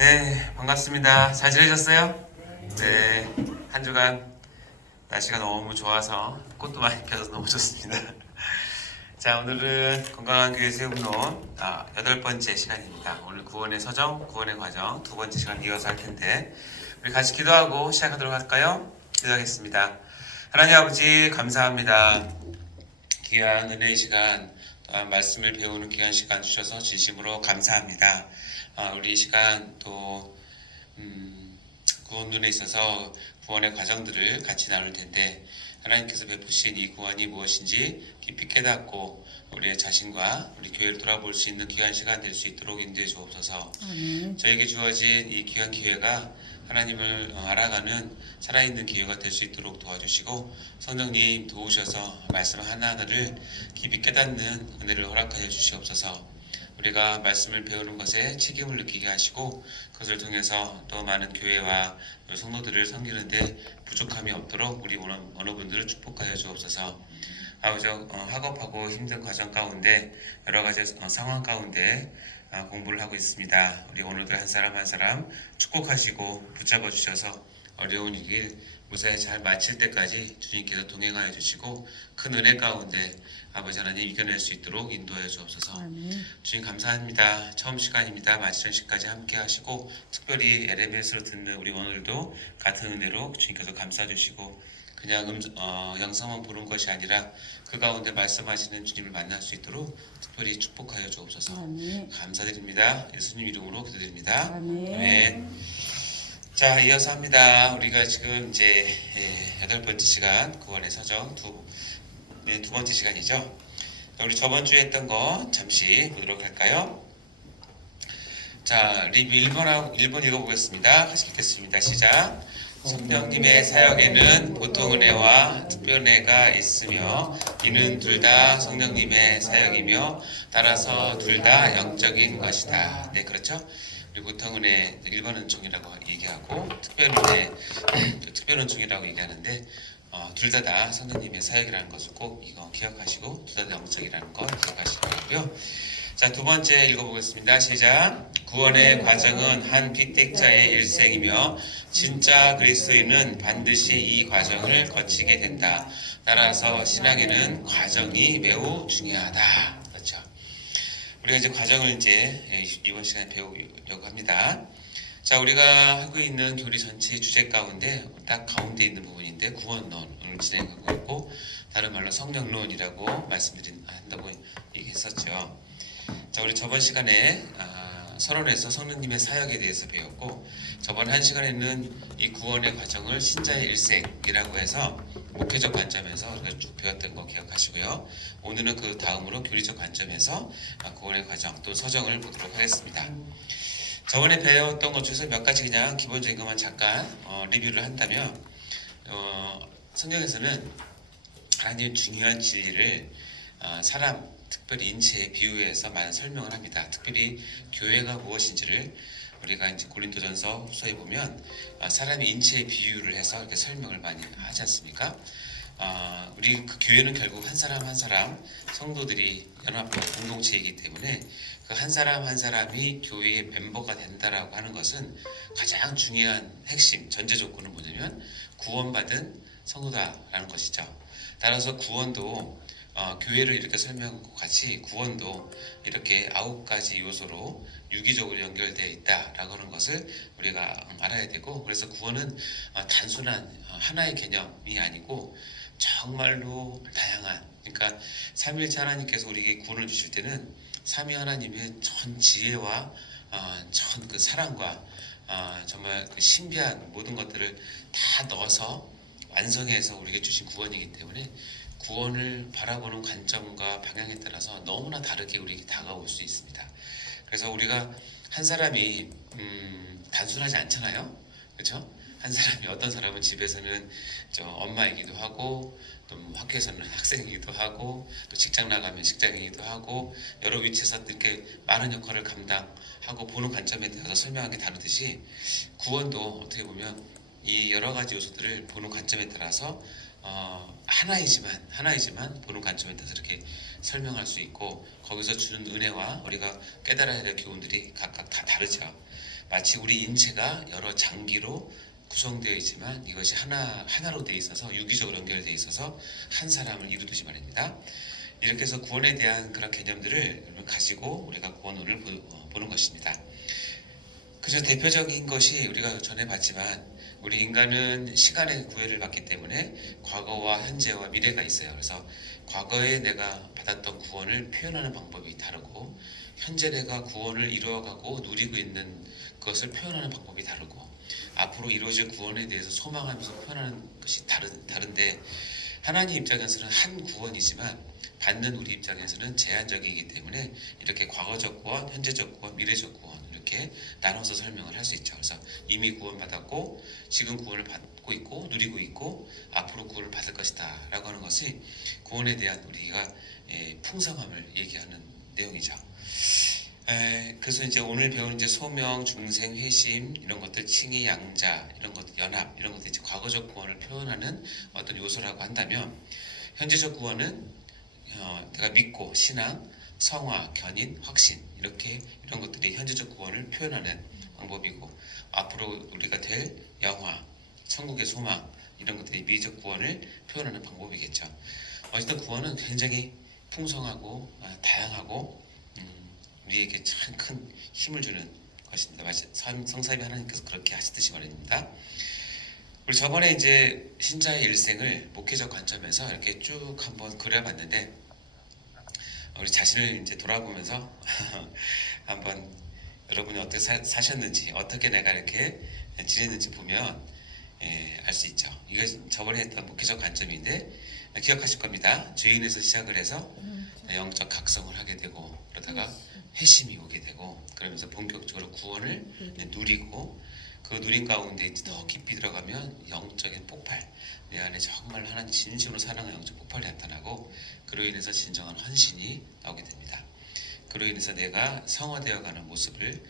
네, 반갑습니다. 잘 지내셨어요? 네, 한 주간 날씨가 너무 좋아서 꽃도 많이 피어서 너무 좋습니다. 자, 오늘은 건강한 교회 세움론 8번째 시간입니다. 오늘 구원의 서정, 구원의 과정 두 번째 시간 이어서 할 텐데 우리 같이 기도하고 시작하도록 할까요? 기도하겠습니다. 하나님 아버지 감사합니다. 귀한 은혜의 시간, 또한 말씀을 배우는 귀한 시간 주셔서 진심으로 감사합니다. 우리 이 시간 또 구원론에 있어서 구원의 과정들을 같이 나눌 텐데 하나님께서 베푸신 이 구원이 무엇인지 깊이 깨닫고 우리의 자신과 우리 교회를 돌아볼 수 있는 귀한 시간 될 수 있도록 인도해 주옵소서. 저에게 주어진 이 귀한 기회가 하나님을 알아가는 살아있는 기회가 될 수 있도록 도와주시고 성령님 도우셔서 말씀 하나하나를 깊이 깨닫는 은혜를 허락하여 주시옵소서. 우리가 말씀을 배우는 것에 책임을 느끼게 하시고 그것을 통해서 또 많은 교회와 성도들을 섬기는데 부족함이 없도록 우리 어느 분들을 축복하여 주옵소서. 아버지 학업하고 힘든 과정 가운데 여러 가지 상황 가운데 공부를 하고 있습니다. 우리 오늘들 한 사람 한 사람 축복하시고 붙잡아 주셔서 어려운 이 길 무사히 잘 마칠 때까지 주님께서 동행하여 주시고 큰 은혜 가운데 아버지 하나님 이겨낼 수 있도록 인도하여 주옵소서. 주님 감사합니다. 처음 시간입니다. 마치는 시까지 함께 하시고 특별히 LMS로 듣는 우리 오늘도 같은 은혜로 주님께서 감싸 주시고 그냥 영상만 보는 것이 아니라 그 가운데 말씀하시는 주님을 만날 수 있도록 특별히 축복하여 주옵소서. 감사드립니다. 예수님 이름으로 기도드립니다. 아멘. 자, 이어서 합니다. 우리가 지금 이제 8번째 시간 구원의 서정 두 번째 시간이죠. 우리 저번 주에 했던 거 잠시 보도록 할까요? 자, 리뷰 1번 읽어보겠습니다. 같이 읽겠습니다. 시작. 성령님의 사역에는 보통 은혜와 특별 은혜가 있으며 이는 둘 다 성령님의 사역이며 따라서 둘 다 영적인 것이다. 네, 그렇죠? 우리 보통 은혜 1번 은총이라고 얘기하고 특별 은혜 특별 은총이라고 얘기하는데 둘 다 성령님의 사역이라는 것을 꼭 이거 기억하시고 둘 다 영적이라는 것 기억하시고요. 자, 두 번째 읽어보겠습니다. 시작. 구원의 과정은 한 빅데이터의 일생이며 진짜 그리스도인은 반드시 이 과정을 거치게 된다. 따라서 신앙에는 과정이 매우 중요하다. 그렇죠? 우리가 이제 과정을 이번 시간에 배우려고 합니다. 자, 우리가 하고 있는 교리 전체의 주제 가운데 딱 가운데 있는 부분인데 구원론을 진행하고 있고 다른 말로 성령론이라고 말씀드린다고 얘기했었죠. 자, 우리 저번 시간에 서론에서 성령님의 사역에 대해서 배웠고 저번 한 시간에는 이 구원의 과정을 신자의 일생이라고 해서 목회적 관점에서 우리가 쭉 배웠던 거 기억하시고요. 오늘은 그 다음으로 교리적 관점에서 구원의 과정 또 서정을 보도록 하겠습니다. 저번에 배웠던 것 중에서 몇 가지 그냥 기본적인 것만 잠깐 리뷰를 한다면 성경에서는 하나님의 중요한 진리를 사람 특별히 인체에 비유해서 많은 설명을 합니다. 특별히 교회가 무엇인지를 우리가 이제 고린도전서 후서에 보면 사람의 인체에 비유를 해서 이렇게 설명을 많이 하지 않습니까? 우리 그 교회는 결국 한 사람 한 사람 성도들이 연합한 공동체이기 때문에 그 한 사람 한 사람이 교회의 멤버가 된다라고 하는 것은 가장 중요한 핵심 전제 조건은 뭐냐면 구원받은 성도다라는 것이죠. 따라서 구원도 교회를 이렇게 설명한 것 같이 구원도 이렇게 9가지 요소로 유기적으로 연결되어 있다라고 하는 것을 우리가 알아야 되고 그래서 구원은 단순한 하나의 개념이 아니고 정말로 다양한 그러니까 삼위일체 하나님께서 우리에게 구원을 주실 때는 삼위 하나님의 전 지혜와 전 그 사랑과 정말 그 신비한 모든 것들을 다 넣어서 완성해서 우리에게 주신 구원이기 때문에 구원을 바라보는 관점과 방향에 따라서 너무나 다르게 우리에게 다가올 수 있습니다. 그래서 우리가 한 사람이 단순하지 않잖아요. 그렇죠? 한 사람이 어떤 사람은 집에서는 엄마이기도 하고 또 학교에서는 학생이기도 하고 또 직장 나가면 직장이기도 하고 여러 위치에서 이렇게 많은 역할을 감당하고 보는 관점에 대해서 설명하는 게 다르듯이 구원도 어떻게 보면 이 여러 가지 요소들을 보는 관점에 따라서 하나이지만 보는 관점에 따라서 이렇게 설명할 수 있고 거기서 주는 은혜와 우리가 깨달아야 될 교훈들이 각각 다 다르죠. 마치 우리 인체가 여러 장기로 구성되어 있지만 이것이 하나로 되어 있어서 유기적으로 연결되어 있어서 한 사람을 이루듯이 말입니다. 이렇게 해서 구원에 대한 그런 개념들을 가지고 우리가 구원론을 보는 것입니다. 그래서 대표적인 것이 우리가 전에 봤지만 우리 인간은 시간의 구애를 받기 때문에 과거와 현재와 미래가 있어요. 그래서 과거에 내가 받았던 구원을 표현하는 방법이 다르고 현재 내가 구원을 이루어가고 누리고 있는 것을 표현하는 방법이 다르고 앞으로 이루어질 구원에 대해서 소망하면서 표현하는 것이 다른데 하나님 입장에서는 한 구원이지만 받는 우리 입장에서는 제한적이기 때문에 이렇게 과거적 구원, 현재적 구원, 미래적 구원 이렇게 나눠서 설명을 할 수 있죠. 그래서 이미 구원받았고 지금 구원을 받고 있고 누리고 있고 앞으로 구원을 받을 것이다 라고 하는 것이 구원에 대한 우리가 풍성함을 얘기하는 내용이죠. 그래서 이제 오늘 배우는 이제 소명, 중생, 회심 이런 것들, 칭의, 양자 이런 것들, 연합 이런 것들 이제 과거적 구원을 표현하는 어떤 요소라고 한다면 현재적 구원은 내가 믿고 신앙, 성화, 견인, 확신 이렇게 이런 것들이 현재적 구원을 표현하는 방법이고 앞으로 우리가 될 영화, 천국의 소망 이런 것들이 미래적 구원을 표현하는 방법이겠죠. 어쨌든 구원은 굉장히 풍성하고 다양하고 우리에게 참 큰 힘을 주는 것입니다. 성삼위 하나님께서 그렇게 하시듯이 말입니다. 우리 저번에 이제 신자의 일생을 목회적 관점에서 이렇게 쭉 한번 그려봤는데 우리 자신을 이제 돌아보면서 한번 여러분이 어떻게 사셨는지 어떻게 내가 이렇게 지냈는지 보면 알 수 있죠. 이거 저번에 했던 목회적 관점인데 기억하실 겁니다. 죄인에서 시작을 해서 영적 각성을 하게 되고 그러다가 회심이 오게 되고 그러면서 본격적으로 구원을 누리고 그 누린 가운데 이제 더 깊이 들어가면 영적인 폭발, 내 안에 정말 하나님 진심으로 사랑하는 영적 폭발이 나타나고 그로 인해서 진정한 헌신이 나오게 됩니다. 그로 인해서 내가 성화되어가는 모습을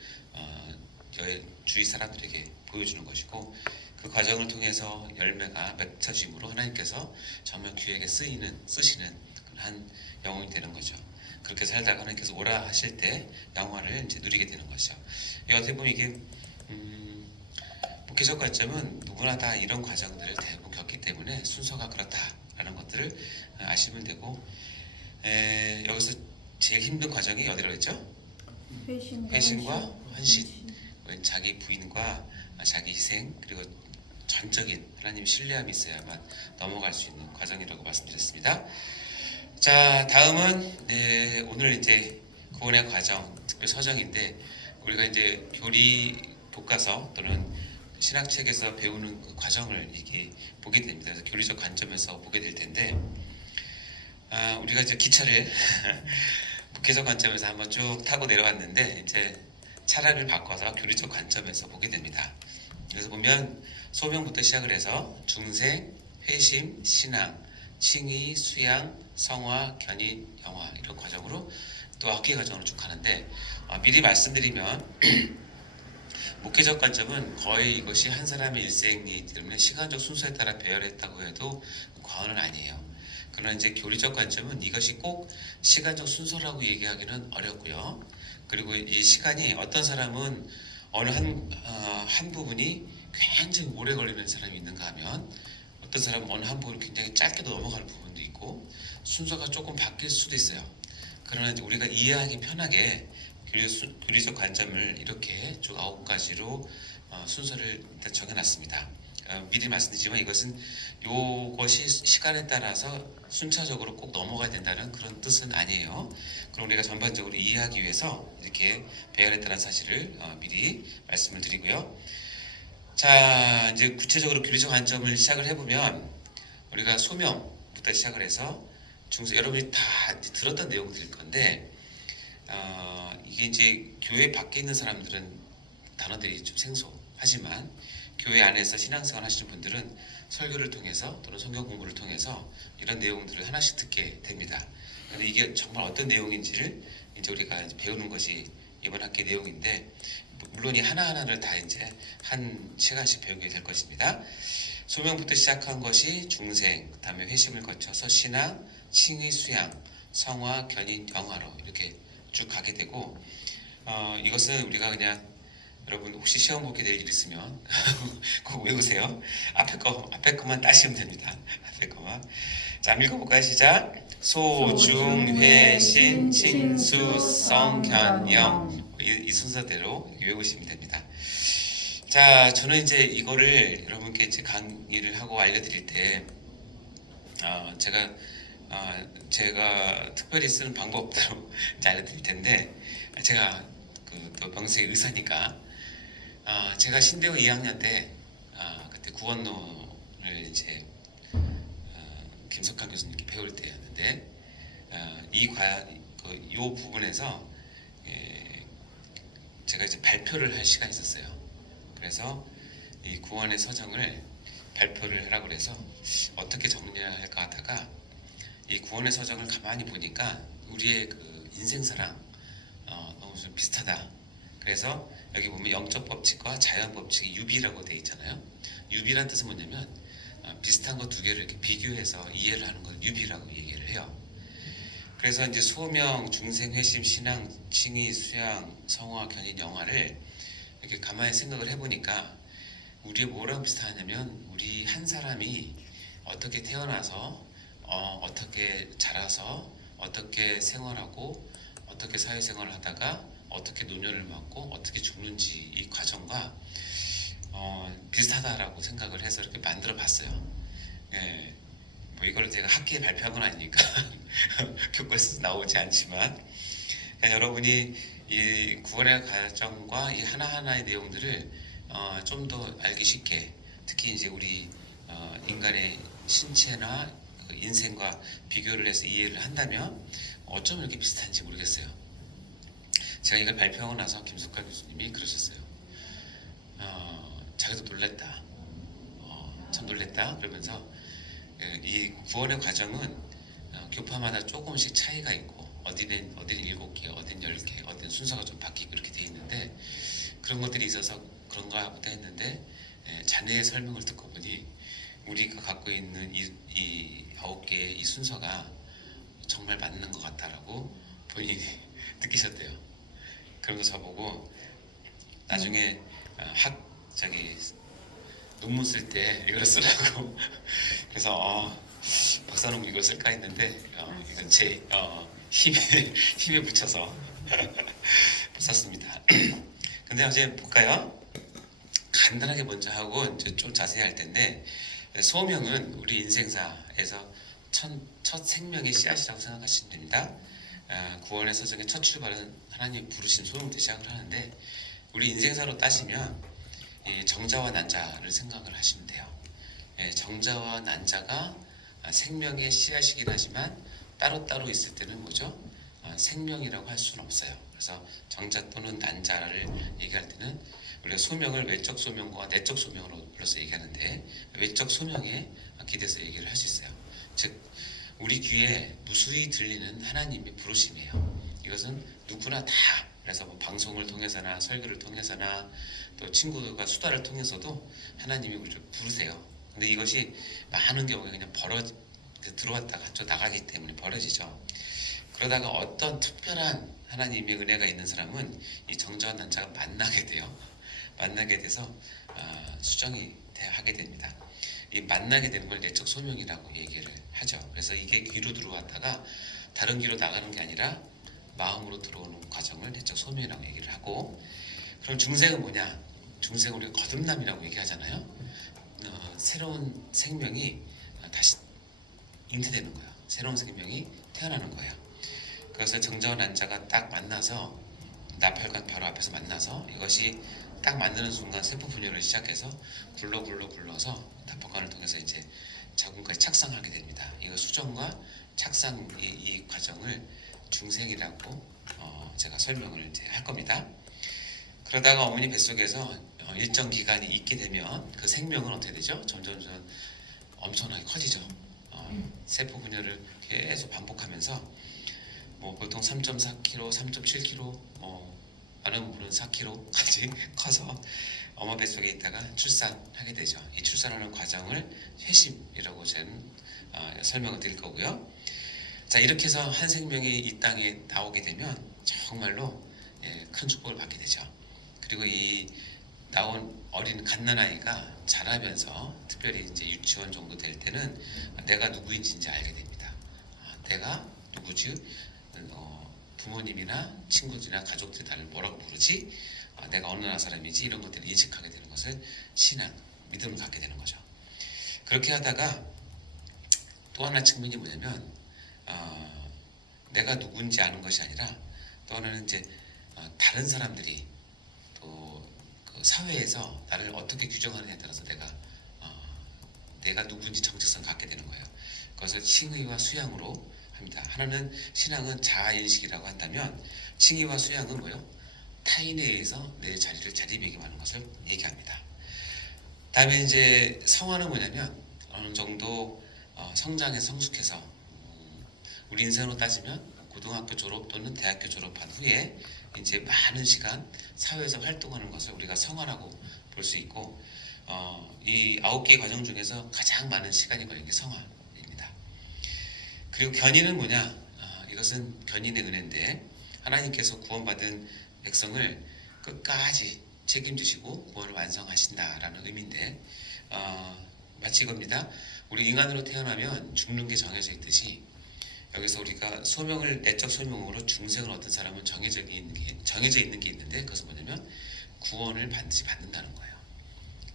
주위 사람들에게 보여주는 것이고 그 과정을 통해서 열매가 맺혀짐으로 하나님께서 정말 귀하게 쓰시는 한 영혼이 되는 거죠. 그렇게 살다가 하나님께서 오라 하실 때 영화를 이제 누리게 되는 것이죠. 어떻게 보면 이게 목회적 관점은 누구나 다 이런 과정들을 대부분 겪기 때문에 순서가 그렇다라는 것들을 아시면 되고 여기서 제일 힘든 과정이 어디라고 했죠? 회심과 헌신. 자기 부인과 자기 희생 그리고 전적인 하나님 신뢰함이 있어야만 넘어갈 수 있는 과정이라고 말씀드렸습니다. 자, 다음은 오늘 이제 구원의 과정, 특별 서정인데 우리가 이제 교리 교과서 또는 신학책에서 배우는 그 과정을 이게 보게 됩니다. 그래서 교리적 관점에서 보게 될 텐데 우리가 이제 기차를 목회적 관점에서 한번 쭉 타고 내려왔는데 이제 차량을 바꿔서 교리적 관점에서 보게 됩니다. 그래서 보면 소명부터 시작을 해서 중생, 회심, 신앙, 칭의, 수양, 성화, 견인, 영화 이런 과정으로 또 학계 과정으로 쭉 가는데 미리 말씀드리면 목회적 관점은 거의 이것이 한 사람의 일생이기 때문에 시간적 순서에 따라 배열했다고 해도 과언은 아니에요. 그러나 이제 교리적 관점은 이것이 꼭 시간적 순서라고 얘기하기는 어렵고요. 그리고 이 시간이 어떤 사람은 어느 한 부분이 굉장히 오래 걸리는 사람이 있는가 하면 어떤 사람은 어느 한 부분을 굉장히 짧게 넘어가는 부분도 있고 순서가 조금 바뀔 수도 있어요. 그러나 이제 우리가 이해하기 편하게 교리적 관점을 이렇게 쭉 9가지로 순서를 일단 정해놨습니다. 미리 말씀드리지만 이것은 이것이 시간에 따라서 순차적으로 꼭 넘어가야 된다는 그런 뜻은 아니에요. 그럼 우리가 전반적으로 이해하기 위해서 이렇게 배열했다는 사실을 미리 말씀을 드리고요. 자, 이제 구체적으로 교리적 관점을 시작을 해보면 우리가 소명부터 시작을 해서 여러분이 다 이제 들었던 내용들일 건데 이게 이제 교회 밖에 있는 사람들은 단어들이 좀 생소하지만 교회 안에서 신앙생활 하시는 분들은 설교를 통해서 또는 성경 공부를 통해서 이런 내용들을 하나씩 듣게 됩니다. 그런데 이게 정말 어떤 내용인지를 이제 우리가 배우는 것이 이번 학기 내용인데 물론 이 하나하나를 다 이제 한 시간씩 배우게 될 것입니다. 소명부터 시작한 것이 중생, 그다음에 회심을 거쳐서 신앙, 칭의, 수양, 성화, 견인, 영화로 이렇게 쭉 가게 되고 이것은 우리가 그냥 여러분 혹시 시험 보게 될 일 있으면 꼭 외우세요. 앞에 것만 따시면 됩니다. 앞에 것만. 자, 한번 읽어볼까요? 시작. 소중회신 칭수성견영, 이 순서대로 외우시면 됩니다. 자, 저는 이제 이거를 여러분께 이제 강의를 하고 알려드릴 때, 제가 특별히 쓰는 방법대로 이제 알려드릴 텐데, 제가 또 병수의 의사니까, 제가 신대우 2학년 때, 그때 구원론을 이제 김석환 교수님께 배울 때였는데, 요 부분에서 제가 이제 발표를 할 시간이 있었어요. 그래서 이 구원의 서정을 발표를 하라고 그래서 어떻게 정리해야 할까 하다가 이 구원의 서정을 가만히 보니까 우리의 그 인생사랑 너무 좀 비슷하다. 그래서 여기 보면 영적 법칙과 자연 법칙이 유비라고 되어 있잖아요. 유비란 뜻은 뭐냐면 비슷한 거 두 개를 이렇게 비교해서 이해를 하는 걸 유비라고 얘기를 해요. 그래서 이제 소명, 중생, 회심, 신앙, 칭의, 수양, 성화, 견인, 영화를 이렇게 가만히 생각을 해보니까 우리의 뭐랑 비슷하냐면 우리 한 사람이 어떻게 태어나서 어떻게 자라서 어떻게 생활하고 어떻게 사회생활을 하다가 어떻게 노년을 맞고 어떻게 죽는지 이 과정과 비슷하다라고 생각을 해서 이렇게 만들어 봤어요. 예, 뭐 이걸 제가 학기에 발표한 건 아니니까 교과서에서 나오지 않지만 여러분이 이 구원의 과정과 이 하나하나의 내용들을 좀 더 알기 쉽게, 특히 이제 우리 인간의 신체나 그 인생과 비교를 해서 이해를 한다면 어쩜 이렇게 비슷한지 모르겠어요. 제가 이걸 발표하고 나서 김석환 교수님이 그러셨어요. 자기도 놀랬다. 참 놀랬다. 그러면서 이 구원의 과정은 교파마다 조금씩 차이가 있고 어디는 7개, 어디는 10개, 어디는 순서가 좀 바뀌고 이렇게 돼 있는데 그런 것들이 있어서 그런가 보다 했는데 자네의 설명을 듣고 보니 우리가 갖고 있는 이 9개의 이 순서가 정말 맞는 것 같다라고 본인이 느끼셨대요. 그러면서 저보고 나중에 논문 쓸 때 이걸 쓰라고 그래서 박사논문 이걸 쓸까 했는데 이건 제 힘에 붙여서 썼습니다. 근데 이제 볼까요? 간단하게 먼저 하고 이제 좀 자세히 할 텐데 소명은 우리 인생사에서 첫 생명의 씨앗이라고 생각하시면 됩니다. 구원의 서정의 첫 출발은 하나님 부르신 소명부터 시작을 하는데 우리 인생사로 따시면 정자와 난자를 생각을 하시면 돼요. 정자와 난자가 생명의 씨앗이긴 하지만 따로따로 있을 때는 뭐죠? 생명이라고 할 수는 없어요. 그래서 정자 또는 난자를 얘기할 때는 우리가 소명을 외적 소명과 내적 소명으로 불러서 얘기하는데 외적 소명에 기대서 얘기를 할 수 있어요. 즉 우리 귀에 무수히 들리는 하나님의 부르심이에요. 이것은 누구나 다, 그래서 뭐 방송을 통해서나 설교를 통해서나 또 친구들과 수다를 통해서도 하나님이 우리를 부르세요. 근데 이것이 많은 경우에 그냥 들어왔다가 또 나가기 때문에 벌어지죠. 그러다가 어떤 특별한 하나님의 은혜가 있는 사람은 이 정자와 난자가 만나게 돼요. 만나게 돼서 수정이 하게 됩니다. 이 만나게 되는 걸 내적 소명이라고 얘기를 하죠. 그래서 이게 귀로 들어왔다가 다른 귀로 나가는 게 아니라 마음으로 들어오는 과정을 내적 소명이라고 얘기를 하고, 그럼 중생은 뭐냐? 중생은 우리가 거듭남이라고 얘기하잖아요. 새로운 생명이 다시 잉태되는 거예요. 새로운 생명이 태어나는 거예요. 그래서 정자와 난자가 딱 만나서 나팔관 바로 앞에서 만나서 이것이 딱 만드는 순간 세포 분열을 시작해서 굴러서 나팔관을 통해서 이제 자궁까지 착상하게 됩니다. 이거 수정과 착상 이 과정을 중생이라고 제가 설명을 이제 할 겁니다. 그러다가 어머니 뱃속에서 일정 기간이 있게 되면 그 생명은 어떻게 되죠? 점점 엄청나게 커지죠. 세포 분열을 계속 반복하면서 뭐 보통 3.4kg, 3.7kg, 많은 분은 4kg까지 커서 엄마 뱃속에 있다가 출산하게 되죠. 이 출산하는 과정을 회심이라고 저는 설명을 드릴 거고요. 자, 이렇게 해서 한 생명이 이 땅에 나오게 되면 정말로 큰 축복을 받게 되죠. 그리고 이 나온 어린 갓난아이가 자라면서 특별히 이제 유치원 정도 될 때는 내가 누구인지 이제 알게 됩니다. 내가 누구지? 부모님이나 친구들이나 가족들이 나를 뭐라고 부르지? 내가 어느 나라 사람이지? 이런 것들을 인식하게 되는 것을 신앙, 믿음을 갖게 되는 거죠. 그렇게 하다가 또 하나 측면이 뭐냐면 내가 누군지 아는 것이 아니라 또 하나는 이제 다른 사람들이 또 그 사회에서 나를 어떻게 규정하느냐에 따라서 내가 누군지 정체성 갖게 되는 거예요. 그것을 칭의와 수양으로 합니다. 하나는 신앙은 자아인식이라고 한다면 칭의와 수양은 뭐요? 타인에 의해서 내 자리를 자리매김하는 것을 얘기합니다. 다음에 이제 성화는 뭐냐면 어느 정도 성장해서 성숙해서 우리 인생으로 따지면 고등학교 졸업 또는 대학교 졸업한 후에 이제 많은 시간 사회에서 활동하는 것을 우리가 성화라고 볼 수 있고 이 9개의 과정 중에서 가장 많은 시간이 걸린 게 성화입니다. 그리고 견인은 뭐냐? 이것은 견인의 은혜인데 하나님께서 구원받은 백성을 끝까지 책임지시고 구원을 완성하신다라는 의미인데 마치 이겁니다. 우리 인간으로 태어나면 죽는 게 정해져 있듯이 여기서 우리가 소명을 내적 소명으로 중생을 얻은 사람은 정해져 있는 게 있는데 그것은 뭐냐면 구원을 반드시 받는다는 거예요.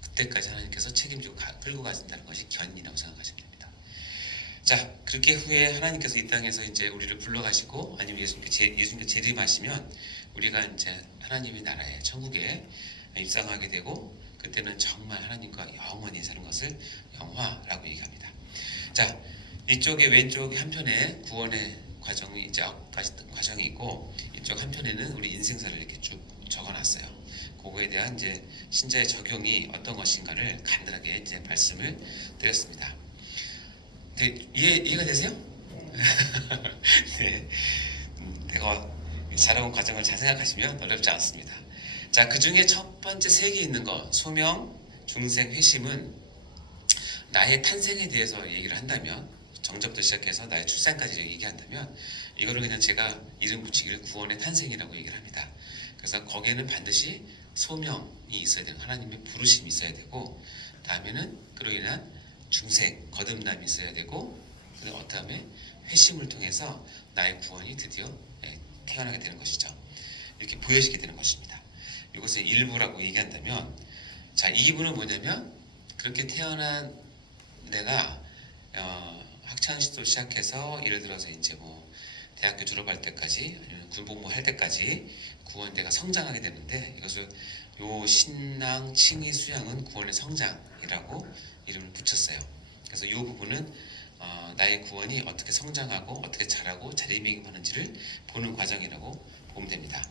그때까지 하나님께서 책임지고 끌고 가신다는 것이 견인이라고 생각하시면 됩니다. 자, 그렇게 후에 하나님께서 이 땅에서 이제 우리를 불러가시고 아니면 예수님께 재림하시면 우리가 이제 하나님의 나라에 천국에 입성하게 되고 그때는 정말 하나님과 영원히 사는 것을 영화라고 얘기합니다. 자, 이쪽에 왼쪽 한편에 구원의 과정이 이제 9가지 과정이 있고 이쪽 한편에는 우리 인생사를 이렇게 쭉 적어놨어요. 그거에 대한 이제 신자의 적용이 어떤 것인가를 간단하게 이제 말씀을 드렸습니다. 이해가 되세요? 네. 내가 자라온 과정을 잘 생각하시면 어렵지 않습니다. 자, 그 중에 첫 번째 세 개 있는 거 소명, 중생, 회심은 나의 탄생에 대해서 얘기를 한다면 정접부터 시작해서 나의 출생까지 얘기한다면 이거를 그냥 제가 이름 붙이기를 구원의 탄생이라고 얘기를 합니다. 그래서 거기에는 반드시 소명이 있어야 되고 하나님의 부르심이 있어야 되고 다음에는 그로 인한 중생, 거듭남이 있어야 되고 그리고 다음에 회심을 통해서 나의 구원이 드디어 태어나게 되는 것이죠. 이렇게 보여지게 되는 것입니다. 이것을 일부라고 얘기한다면 자, 2부는 뭐냐면 그렇게 태어난 내가 학창 시절 시작해서 예를 들어서 이제 뭐 대학교 졸업할 때까지 아니면 군복무 할 때까지 구원대가 성장하게 되는데 이것을 요 신앙 칭의 수양은 구원의 성장이라고 이름을 붙였어요. 그래서 이 부분은 나의 구원이 어떻게 성장하고 어떻게 자라고 자리매김하는지를 보는 과정이라고 보면 됩니다.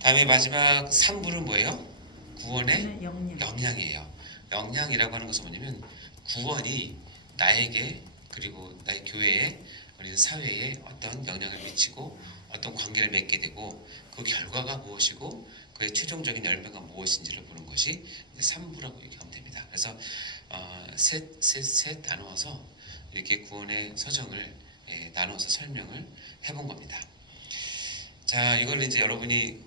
다음에 마지막 3부는 뭐예요? 구원의 영향이에요. 영향이라고 하는 것은 뭐냐면 구원이 나에게 그리고 나의 교회에 우리 사회에 어떤 영향을 미치고 어떤 관계를 맺게 되고 그 결과가 무엇이고 그의 최종적인 열매가 무엇인지를 보는 것이 3부라고 얘기하면 됩니다. 그래서 셋 나누어서 이렇게 구원의 서정을 나눠서 설명을 해본 겁니다. 자, 이걸 이제 여러분이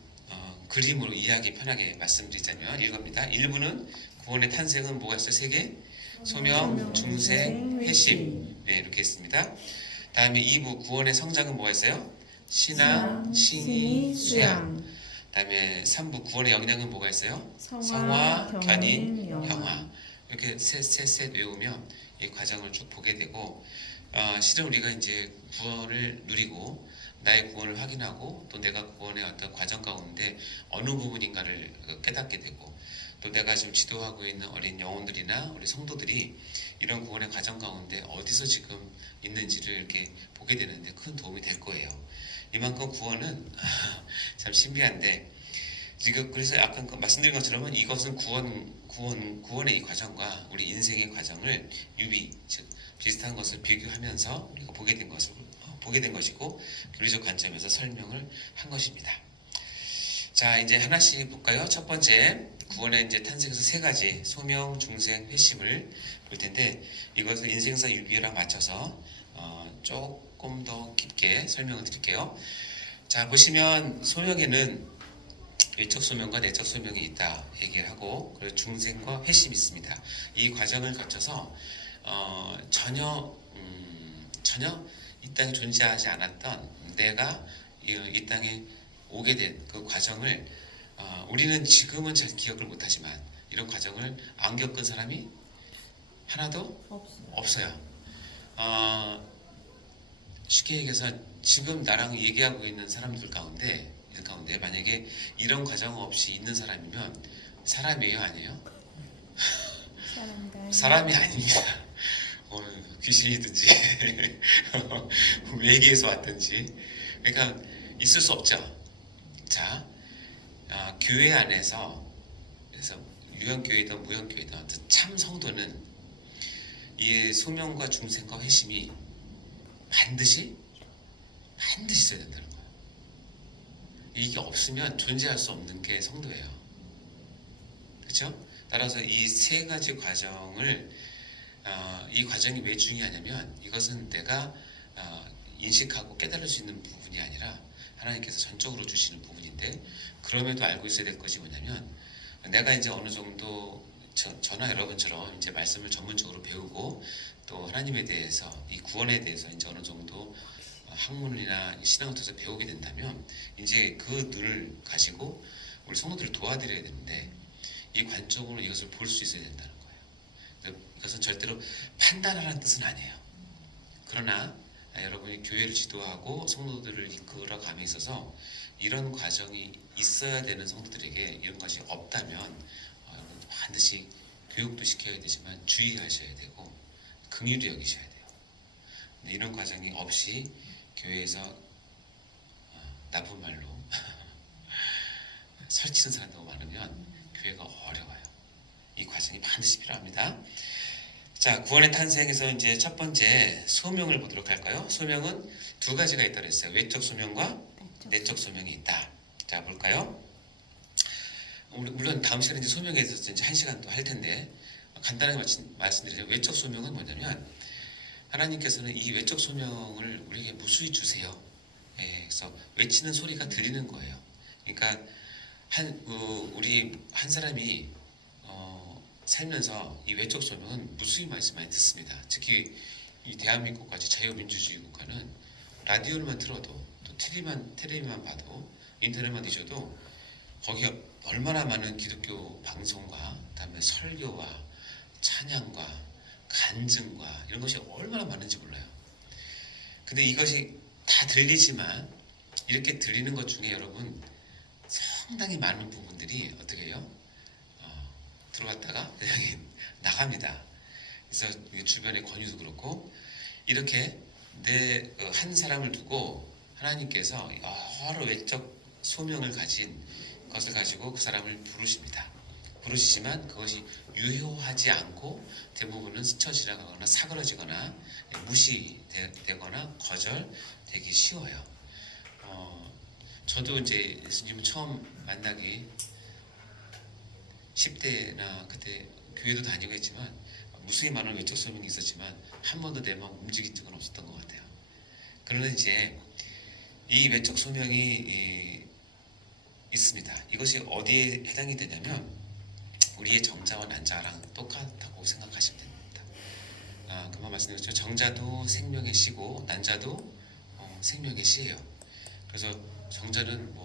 그림으로 이해하기 편하게 말씀드리자면 이겁니다. 1부는 구원의 탄생은 뭐가 있어요? 3개? 소명, 중생, 회심. 네, 이렇게 있습니다. 다음에 2부 구원의 성장은 뭐가 있어요? 신앙, 칭의, 수양. 다음에 3부 구원의 영향은 뭐가 있어요? 성화, 견인, 영화. 이렇게 셋 외우면 이 과정을 쭉 보게 되고 실은 우리가 이제 구원을 누리고 나의 구원을 확인하고 또 내가 구원의 어떤 과정 가운데 어느 부분인가를 깨닫게 되고 또 내가 지금 지도하고 있는 어린 영혼들이나 우리 성도들이 이런 구원의 과정 가운데 어디서 지금 있는지를 이렇게 보게 되는데 큰 도움이 될 거예요. 이만큼 구원은 참 신비한데 지금 그래서 아까 말씀드린 것처럼 이것은 구원의 이 과정과 우리 인생의 과정을 즉 비슷한 것을 비교하면서 우리가 보게 된 것이고 교리적 관점에서 설명을 한 것입니다. 자, 이제 하나씩 볼까요? 첫 번째 구원의 이제 탄생에서 3가지 소명, 중생, 회심을 볼 텐데 이것을 인생사 유비랑 맞춰서 조금 더 깊게 설명을 드릴게요. 자, 보시면 소명에는 외적 소명과 내적 소명이 있다 얘기하고, 그리고 중생과 회심이 있습니다. 이 과정을 거쳐서 전혀 이 땅에 존재하지 않았던 내가 이 땅에 오게 된 그 과정을 우리는 지금은 잘 기억을 못하지만 이런 과정을 안 겪은 사람이 하나도 없어요. 쉽게 얘기해서 지금 나랑 얘기하고 있는 사람들 가운데 만약에 이런 과정 없이 있는 사람이면 사람이에요, 아니에요? 사람이 아닙니다. 귀신이든지 외계에서 왔든지, 그러니까 있을 수 없죠. 자, 교회 안에서, 그래서 유형교회든 무형교회든 참 성도는 이 소명과 중생과 회심이 반드시 있어야 된다는 거예요. 이게 없으면 존재할 수 없는 게 성도예요. 그렇죠? 따라서 이 세 가지 과정을 이 과정이 왜 중요하냐면, 이것은 내가 인식하고 깨달을 수 있는 부분이 아니라 하나님께서 전적으로 주시는 부분인데, 그럼에도 알고 있어야 될 것이 뭐냐면, 내가 이제 어느 정도 저나 여러분처럼 이제 말씀을 전문적으로 배우고 또 하나님에 대해서, 이 구원에 대해서 이제 어느 정도 학문이나 신앙을 통해서 배우게 된다면, 이제 그 눈을 가지고 우리 성도들을 도와드려야 되는데, 이 관점으로 이것을 볼 수 있어야 된다는 거예요. 이것은 절대로 판단하라는 뜻은 아니에요. 그러나 여러분이 교회를 지도하고 성도들을 이끌어 감에 있어서 이런 과정이 있어야 되는 성도들에게 이런 것이 없다면 반드시 교육도 시켜야 되지만 주의하셔야 되고 긍휼히 여기셔야 돼요. 근데 이런 과정이 없이 교회에서 나쁜 말로 설치는 사람도 많으면 교회가 어려워요. 이 과정이 반드시 필요합니다. 자, 구원의 탄생에서 이제 첫 번째 소명을 보도록 할까요? 소명은 두 가지가 있다고 했어요. 외적 소명과 내적 소명이 있다. 자, 볼까요? 물론 다음 시간에 이제 소명에 대해서 이제 1시간 또 할 텐데, 간단하게 말씀드리자면, 외적 소명은 뭐냐면, 하나님께서는 이 외적 소명을 우리에게 무수히 주세요. 그래서 외치는 소리가 들리는 거예요. 그러니까 우리 한 사람이 살면서 이 외적 소명은 무수히 많이 듣습니다. 특히 이 대한민국까지 자유민주주의 국가는 라디오만 틀어도, 또 텔레비만 봐도, 인터넷만 뒤져도 거기에 얼마나 많은 기독교 방송과 그다음에 설교와 찬양과 간증과 이런 것이 얼마나 많은지 몰라요. 근데 이것이 다 들리지만, 이렇게 들리는 것 중에 여러분 상당히 많은 부분들이 어떻게 해요? 들어갔다가 그냥 나갑니다. 그래서 주변의 권유도 그렇고, 이렇게 한 사람을 두고 하나님께서 여러 외적 소명을 가진 것을 가지고 그 사람을 부르시지만 그것이 유효하지 않고 대부분은 스쳐 지나가거나 사그러지거나 무시되거나 거절되기 쉬워요. 저도 이제 예수님을 처음 만나기 10대나 그때 교회도 다니고 했지만 무수히 많은 외적 소명이 있었지만 한 번도 내 마음 움직인 적은 없었던 것 같아요. 그러나 이제 이 외적 소명이 있습니다. 이것이 어디에 해당이 되냐면 우리의 정자와 난자랑 똑같다고 생각하시면 됩니다. 그만 말씀드렸죠. 정자도 생명의 씨고 난자도 생명의 씨예요. 그래서 정자는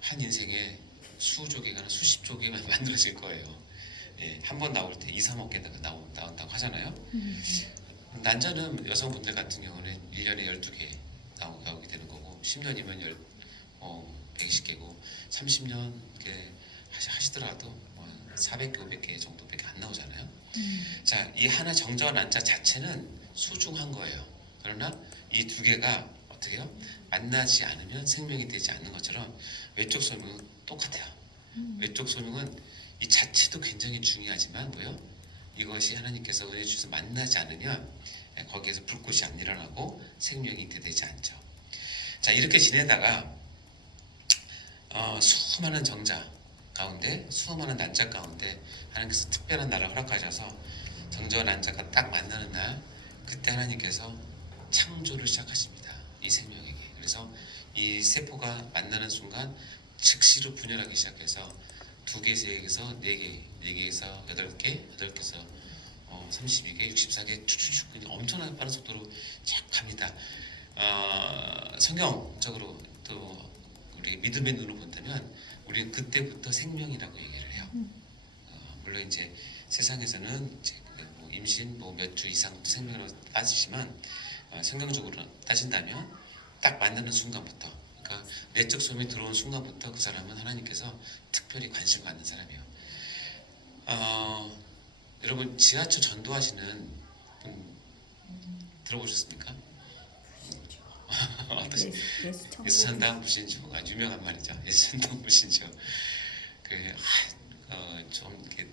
한 인생에 수조개가 수십 조개가 만들어질 거예요. 한 번 나올 때 2, 3억 개가 나온다고 하잖아요. 난자는 여성분들 같은 경우는 1년에 12개 나오게 되는 거고, 10년이면 120개고, 30년 이렇게 하시더라도 400개, 500개 정도밖에 안 나오잖아요. 자, 이 하나 정자와 난자 자체는 소중한 거예요. 그러나 이 두 개가 어떻게 해요? 만나지 않으면 생명이 되지 않는 것처럼 외적 소명은 똑같아요. 외적 소명은 이 자체도 굉장히 중요하지만 이것이 하나님께서 은혜 주셔서 만나지 않으면 거기에서 불꽃이 안 일어나고 생명이 되지 않죠. 자, 이렇게 지내다가 수많은 정자 가운데, 수많은 난자 가운데 하나님께서 특별한 날을 허락하셔서 정자와 난자가 딱 만나는 날, 그때 하나님께서 창조를 시작하십니다. 이 생명에게. 그래서 이 세포가 만나는 순간 즉시로 분열하기 시작해서 2개, 3개에서 4개, 4개에서 8개, 8개에서 32개, 64개 쭉쭉쭉 그냥 엄청나게 빠른 속도로 쫙 갑니다. 성경적으로 또 우리 믿음의 눈으로 본다면 우리는 그때부터 생명이라고 얘기를 해요. 물론 이제 세상에서는 이제 뭐 임신 뭐 몇 주 이상 생명으로 따지지만 성경적으로 따진다면 딱 만나는 순간부터, 그러니까 내적 소음이 들어온 순간부터 그 사람은 하나님께서 특별히 관심 갖는 사람이에요. 여러분 지하철 전도하시는 분 들어보셨습니까? 어떠시? 예수 전당 불신주 유명한 말이죠. 예수 전당 불신주. 좀 이렇게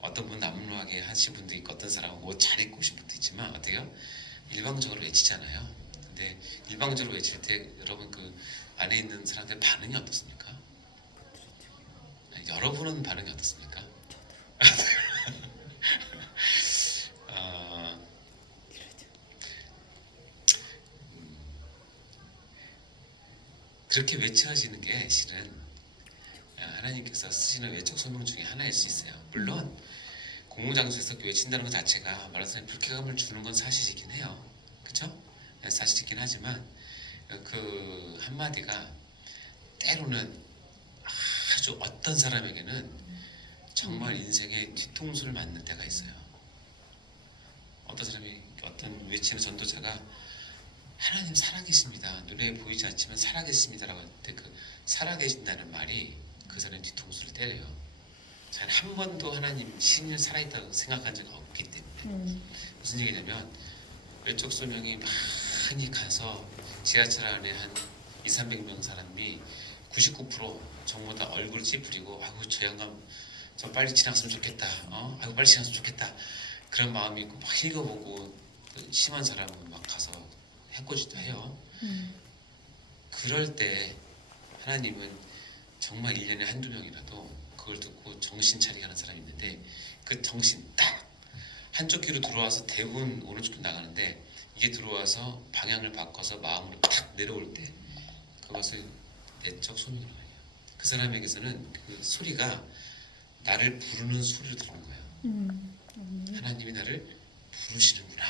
어떤 분 남루하게 하신 분도 있고 어떤 사람은 옷 잘 입고 오신 분도 있지만 어때요? 일방적으로 외치잖아요. 근데 일방적으로 외칠 때 여러분 그 안에 있는 사람들 반응이 어떻습니까? 여러분은 반응이 어떻습니까? 그렇게 외쳐지는 게 실은 하나님께서 쓰시는 외적 소명 중에 하나일 수 있어요. 물론 공공장소에서 외친다는 것 자체가 말하자면 불쾌감을 주는 건 사실이긴 해요. 그렇죠? 사실이긴 하지만 그 한마디가 때로는 아주 어떤 사람에게는 정말 인생의 뒤통수를 맞는 때가 있어요. 어떤 사람이 어떤 외치는 전도자가 하나님 살아계십니다. 눈에 보이지 않지만 살아계십니다라고 할 때 그 살아계신다는 말이 그 사람의 뒤통수를 때려요. 저는 한 번도 하나님 신을 살아있다고 생각한 적이 없기 때문에 무슨 얘기냐면 외적 소명이 많이 가서 지하철 안에 한 200~300명 사람이 99% 전부 다 얼굴 찌푸리고 아이고 저 양반 좀 빨리 지나갔으면 좋겠다. 아이고 빨리 지나갔으면 좋겠다. 그런 마음이 있고 막 읽어보고 심한 사람은 막 가서 해코지도 해요. 그럴 때 하나님은 정말 1년에 한두 명이라도 그걸 듣고 정신 차리게 하는 사람이 있는데 그 정신 딱 한쪽 귀로 들어와서 대부분 오른쪽 귀로 나가는데 이게 들어와서 방향을 바꿔서 마음으로 탁 내려올 때 그것을 내적 소명이라고 해요. 그 사람에게서는 그 소리가 나를 부르는 소리로 들리는 거예요. 하나님이 나를 부르시는구나.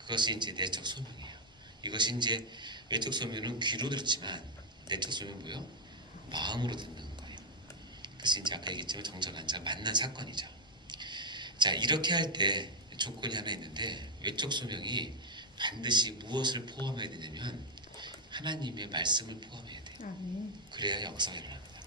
그것이 이제 내적 소명이에요. 이것이 이제 외적 소명은 귀로 들었지만 내적 소명은 뭐요? 마음으로 듣는 거예요. 그래서 이제 아까 얘기했지만 정정한자 만난 사건이죠. 자, 이렇게 할 때 조건이 하나 있는데 외적 소명이 반드시 무엇을 포함해야 되냐면 하나님의 말씀을 포함해야 돼요. 그래야 역사가 일어납니다.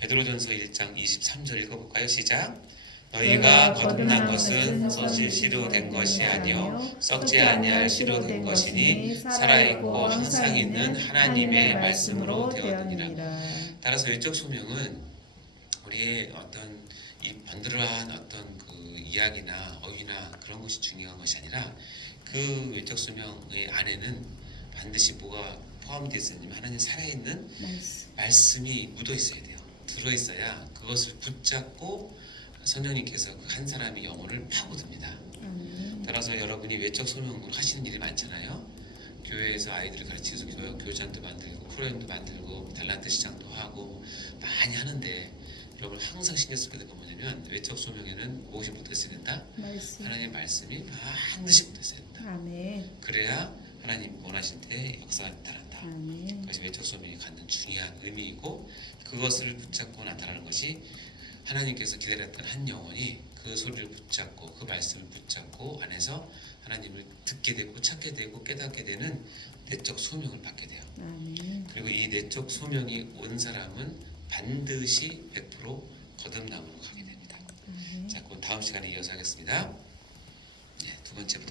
베드로전서 1장 23절 읽어볼까요? 시작. 너희가 거듭난 것은 썩을 씨로 된 것이 아니요 썩지 아니할 씨로 된 것이니 살아있고 항상 있는 하나님의 말씀으로 되었느니라. 따라서 외적 소명은 우리의 어떤 이 번들어한 어떤 그 이야기나 어휘나 그런 것이 중요한 것이 아니라 그 외적 소명의 안에는 반드시 뭐가 포함되어 있냐면 하나님 살아있는 말씀이 묻어 있어야 돼요. 들어 있어야 그것을 붙잡고 선생님께서 그 한 사람의 영혼을 파고듭니다. 따라서 여러분이 외적 소명을 하시는 일이 많잖아요. 교회에서 아이들을 가르치면서 교장도 만들고 프로그램도 만들고 탤런트 시장도 하고 많이 하는데 여러분 항상 신경 쓰게 된 건 뭐냐면 외적 소명에는 무엇이 묻어 있어야 된다? 하나님의 말씀이 반드시 묻어 있어야 된다. 그래야 하나님 원하실 때 역사가 나타난다. 그것이 외적 소명이 갖는 중요한 의미이고 그것을 붙잡고 나타나는 것이 하나님께서 기다렸던 한 영혼이 그 소리를 붙잡고 그 말씀을 붙잡고 안에서 하나님을 듣게 되고 찾게 되고 깨닫게 되는 내적 소명을 받게 돼요. 그리고 이 내적 소명이 온 사람은 반드시 100% 거듭남으로 가게 됩니다. 자, 그럼 다음 시간에 이어서 하겠습니다. 네, 두 번째 보도록